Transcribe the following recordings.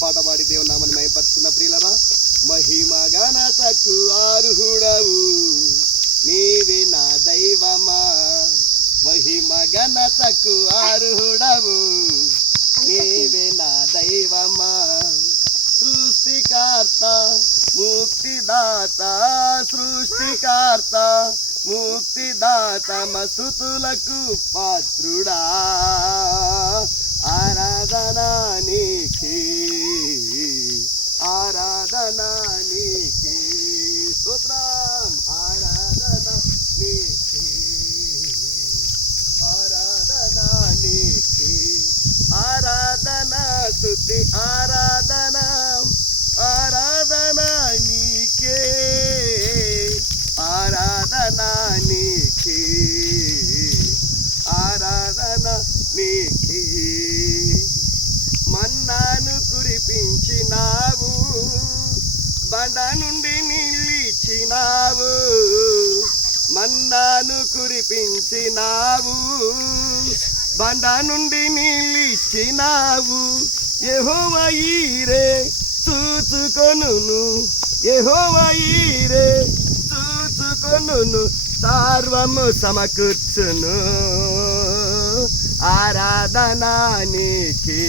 పాట పాడి దేవుని నామని మహిమపరుచుకున్న ప్రియులరా, మహిమ ఘనతకు అర్హుడవు నీవే నా దైవమా, మహిమ ఘనతకు అర్హుడవు నీవే నా దైవమా, సృష్టికర్త ముక్తిదాత, సృష్టికర్త ముక్తిదాత మస్తుతులకు పాత్రుడా, ఆరాధన నీకే, ఆరాధన నీకే, స్తోత్రం, ఆరాధన నీకే, ఆరాధన నీకే, ఆరాధన స్తుతి ఆరాధన, ఆరాధన నీకే, ఆరాధన నీకే, ఆరాధన నీకే. మన్నాను కురిపించినావు, బండ నుండి నిలిచినావు, మన్నాను కురిపించినావు, బండ నుండి నిలిచినావు, యెహోవా ఈరే చూచుకొనును, యెహోవా ఈరే చూచుకొనును, సర్వము సమకూర్చును, ఆరాధన నీకే,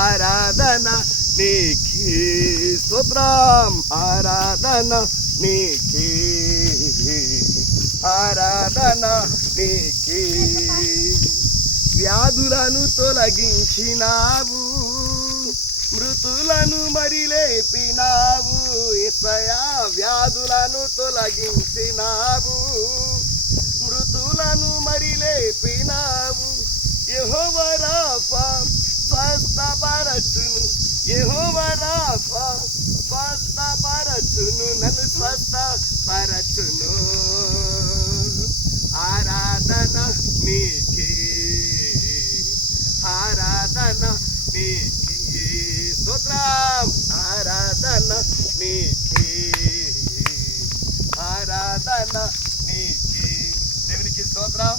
ఆరాధన నీకే, స్తోత్రం, ఆరాధన నీకే, ఆరాధన నీకే. వ్యాధులను తొలగించినావు, మృతులను మరి లేపినావు, యేసయ్యా వ్యాధులను తొలగించినావు, మృతులను మరి లేపినావు, యెహోవా రాఫా స్వస్థపరచును, యెహోవా రాఫా స్వస్థపరచును, నన్ను స్వస్థపరచును, ఆరాధన నీకే, ఆరాధన నీకే, స్తోత్రం, ఆరాధన నీకే, ఆరాధన నీకే. దేవునికి స్తోత్రం.